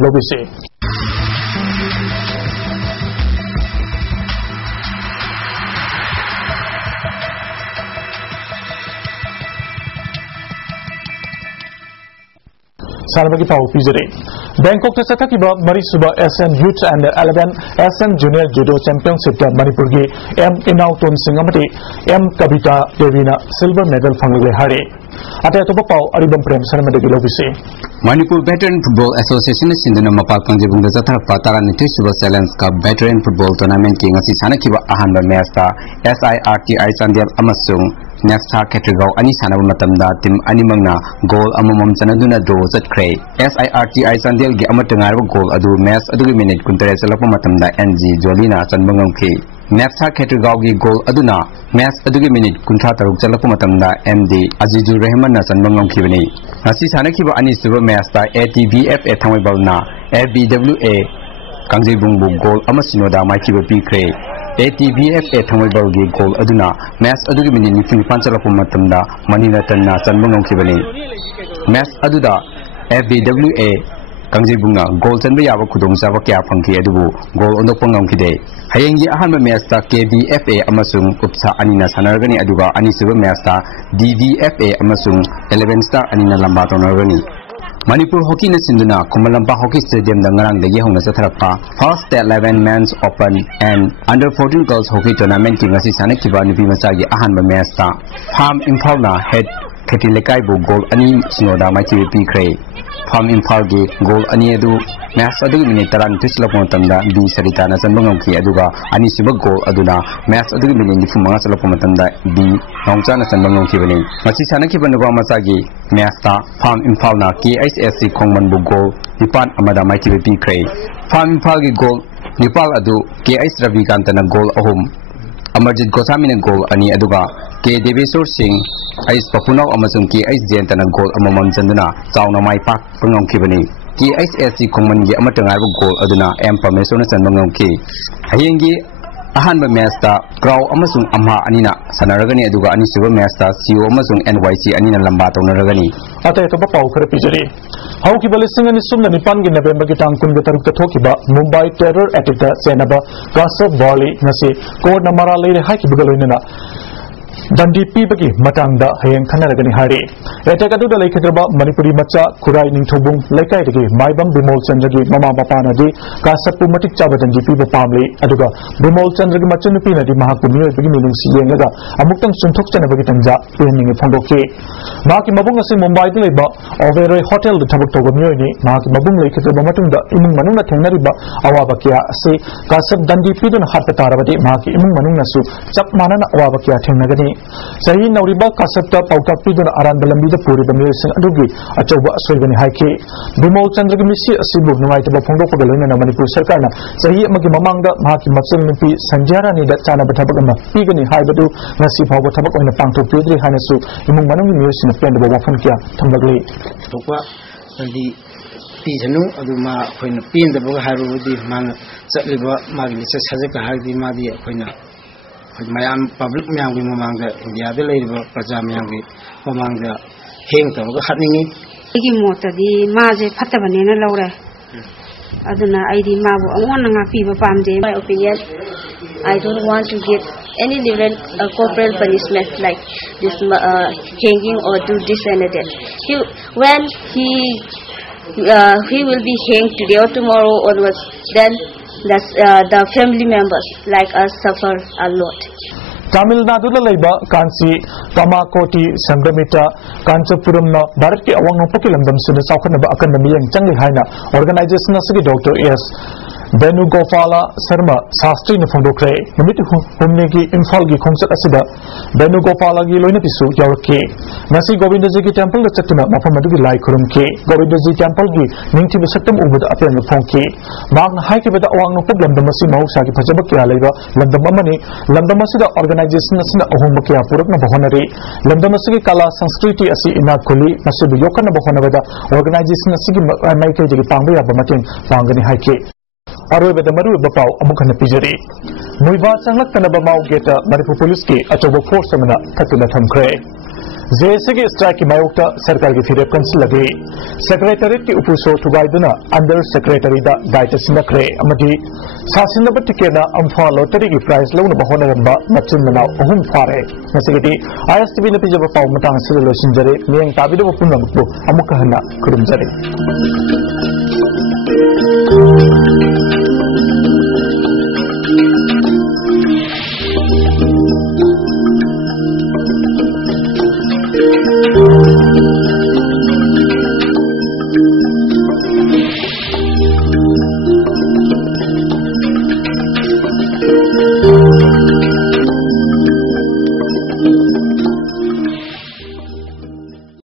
lobisi Sarabagi Pau Pizere. Bangkok to Satakiba, Marisuba SN Youth and 11 SN Junior Judo Championship Manipurgi, M. Inauton Singamati, M. Kavita Devina, silver medal Fangale Hari. Atatopa Pau, Aribam Prem Saramadi Lobisi. Manipur Veteran Football Association is in the Namapal Kanjibung the Zatra Patara Nitisuba Salons Cup Veteran Football Tournament King of Sanakiba Ahanda Mesta, SIRTI Sandial Amasung. Nefta Categor Ani Sanaba Matamda Tim Animangna goal among Sanaduna draw at Cray. SIRTI Sandel Gamatangar goal adu mess adu minute Kunteresalapo Matamda NG Jolina Sanbangamki. Nefta Categor goal aduna mess adu minute Kuntrata Salapo Matamda MD Azizu Rehmana Sanbangamki. Nasi Sanakiba Ani Super Master ATVF at Tamabalna FBWA Kangjibung goal Amasinoda Makiba P. Cray. ATVF Tamabalgi goal aduna mass adu minute Panchalapa Matamda Maninatana Sanbangamki. Mass aduda FBWA Kangjibunga goal and Yava Kudung Savaka Funky Edu goal on the Pongam Hayangi Ahama Master KBFA Amasung Upsa Anina Sanargani Aduga Anisuba Master DVFA Amasung 11 star Anina Lambaton Arani. Manipur Hockey Sinduna, Kumalampa Hockey Stadium, the Ngarang, the Yehong Satrapa, first 11 men's open and under 14 girls hockey tournament in Sanakiba Nipimasagi Ahanba Master. Farm Impalna head Katilekai goal Ani Sinoda Maki P. Cray. Farm Impalgi goal Ani Edu, Master Adu Minitaran Tislapomatanda, B. Saritana Sanbangamki Aduga, Ani Siba goal Aduna, Master Adu Minin Fumangasalapomatanda, B. Nongchana Sanbangamki. Masisanakiba Masagi, Master, Farm Impalna, KSSC Kongman goal, Nipan Amada Maki P. Cray. Farm Impalgi goal, Nipal Adu, KS Ravikantana goal Ahum. Amarjit Gosamina goal Ani Aduga, K. Devesur Singh, Ice Papuno Amazon K. Ice Jentana goal Amamam Sandana, Sauna Mai Park, Pungam Kibani, KSSC Kongman Yamatangar goal Aduna, M. Pamesonas and Mangam K. Hayengi Ahanba Master, Crow Amazon Amha Anina, Sanaragani Aduga Anisuba Master, CEO Amazon NYC Anina Lambato Naragani. Atayatopa Pau Karapijari. How Kibalising and Sum Nipan in November Gitankun Vitaruka Tokiba, Mumbai terror attacker, Senaba, Gossip Bali, Nasi, Code Namara Lady Hakibugalina. Dandi Pibaki, Matanga, Hayan Kanaragani Hari. Etakadu the Lake Manipuri Macha, Kurai Nintobung, Lekaitaki, Maibam, Bimol Chandragi, Mama Papanadi, Kasapu Matic Chabadan Jipi Pamli, Aduga, Bimol Chandragi Machinupina, the Mahakumi, beginning Sienga, Amukan Suntoksana Bagitanja, beginning Fondoke. Maki Mabunga Sim Mumbai Leba, over a hotel the Tabatoga Muni, Maki Mabung Lake Matunda, Imun Manuna Tenariba, Awabakia, say, Kasap Dandi Pidon Hatataravati, Maki Imun Manuna Su, Chapmana Awabakia Tenagani. Sahi Nauriba Kasapta Pauta Pidon Arandalambi the Puri the Mason Adugi, Achoba Swagani Hike, Bimol Chandragimisi, Sibu, Nuaitaba Pongo Pagalina, Manipur Sarkana, Sahi Magimamanga, Maki Matsunupi, Sanjara, that Chana Batabagama, Pigani Hibadu, Nasi Pava Tabak on the Panto Pedri Hanasu, Imun Manu Musin of Penda Wafunkia, Tambagli. Topa, the Tijanu, Aduma, when Pin the Bogaharu, the man, Satliba, Magis, Hazaka, Hardi Madi, Mayam public Miangi Mamanga, India, the lady of Pajamiangi, Mamanga, Hing, happening. Igimota, the Mazi Patabanina Laura. Aduna, I did Mabu, one and a people palm day. My opinion, I don't want to give any different corporal punishment like this hanging or do this and that. When he will be hanged today or tomorrow onwards, then the family members like us suffer a lot. Tamil Nadu Laiba, Kansi, Kamakoti, Sangramita, Kanchapuram, Baraki, Awang Pokilandam, Suna Sakanaba Akademi, and Changi Haina, Organization Nasiki Dr. S. Benu Gopala Sarma, Sastri Nafondokre, Nimitu Humniki, Infalgi, Concert Asida, Benu Gopala Giloinipisu, Yorke, Nasi Govindaziki Temple, the Setuna, Mapamadugi Lai Kurumke, Govindazi Temple, Ninti Setum Ubud Apen Fonke, Mang Hike with the Awang Problem, the Masimo, Saki Pajabakia Leva, Landamani, Landamasida Organization Asina Ohumakia Purana Bahonari, Landamasiki Kala Sanskriti Asi Inakuli, Masibu Yokana Bahonavada, Organization Asiki Maike Pangria Bamatin, Pangani Hike. Aroba the Maru Bapau, Amukana Pijari. Muiva Sanglak Kanabamau Geta, Maripu Poliski, Atobo Forsamana, Tatulatam Cray. JSA के strike की मायोक्ता सरकार की फिरेप कंसिल लगे secretariat की उपसो थुगाइदुना under secretary दा दायित्व सिनखरे अमदी सासिनब टिकेना अम्फा lottery की price loan बहोनरंबा मचिन मनाव अहुम फारे नसिगति ISTV ने पिजब पाव मतंग सिर लोसिनजरे मियंग ताबिदब पुनमकु अमुक हना खुरुमजरे